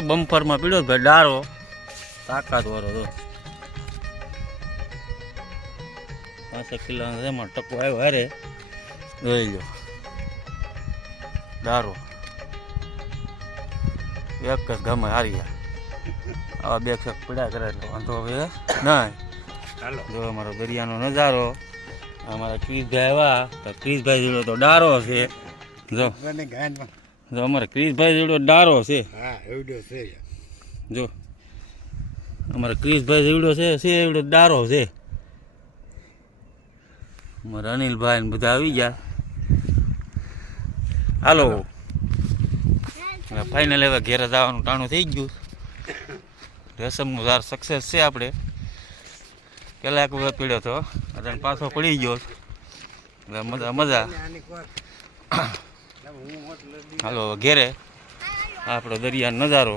બમ્પરમાં પીડ્યો ભાઈ ડારો તાકાત વાળો તો 5 કિલો એમાં ટકો આવ્યો હારે જોઈ લો ડારો એક જ ગામમાં હારી ગયા આવા બે શક પીડા કરે એટલે વાંધો હવે ના જો અમારો દરિયાનો નજારો અમારા ક્રિશભાઈ આવ્યા તો ક્રિશભાઈ જોડો તો ડારો છે જો અમારે ક્રિશભાઈ જોડો ડારો છે જો અમારે ક્રિશભાઈ જેવડો છે એવડો ડારો છે અમારા અનિલભાઈ ને બધા આવી ગયા હાલો ફાઇનલ હવે ઘેરે જવાનું ટાણું થઈ ગયું રેશમનું ઝાડ સક્સેસ છે આપણે પહેલાં એક વખત પીડ્યો હતો અને પાછો પડી ગયો એટલે મજા હાલો ઘેરે આપણો દરિયાનો નજારો